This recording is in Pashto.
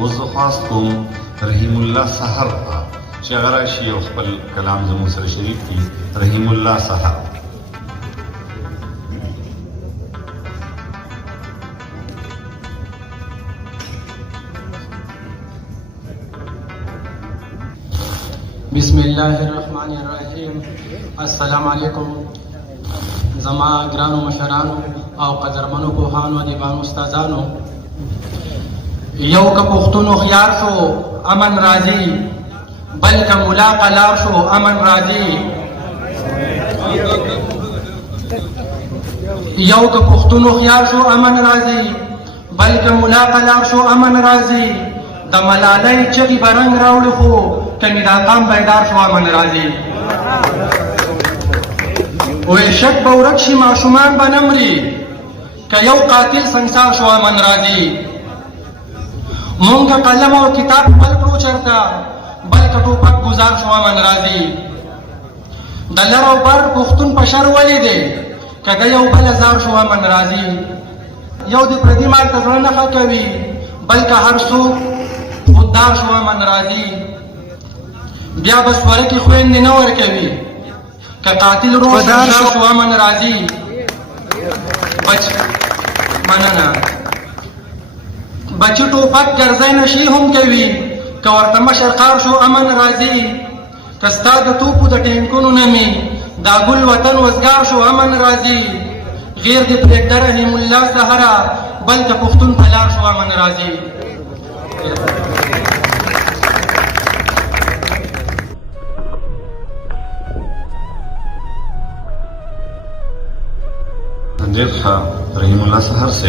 اوس زه خواست کوم رحیم الله سحر ته چې هغه راشي او خپل کلام زموږ سره شریک کړي. رحیم الله سحر. بسم الله الرحمن الرحیم. السلام علیکم. زما ګرانو مشرانو او قدرمنو پوهانو ادیبانو استادانو، یو که پښتون هوښیار شو امن راځي، بلکه ملا قلار شو امن راځي. یو که پښتون هوښیار شو امن راځي، بلکه ملا قلار شو امن راځي. د ملالۍ چغې به رنګ راوړي، خو کني دا قام بیدار شو امن راځي. وی شک به ورک شي ماشومان به نه مري، که یو قاتل سنګسار شو امن راځي. مونږ قلم او کتاب بل کړو چرته، بلکه ټوپک ګزار شو امن راځي. د لر او بر پښتون په شر ولې دی، که د یو بل زار شو امن راځي. یو د پردي مال ته زړه نه ښه کوي، بلکه هر څوک خوددار شو امن راځي. بیا به سورکې خویندې نه ورکوي، که قاتل روشن شو امن راځي. مننه. بچی ټوپک ګرځی نشي هم کوي، که ورته مشر قار شو امن راځي. که ستا د توپو د ټینکونو نه مې دا ګل وطن وزګار شو امن راځي. غیر دې پرېږده رحیم الله سحره، بلکه پښتون په لار شو امن راځي. ډېر ښه. رحیم الله سحر صاحب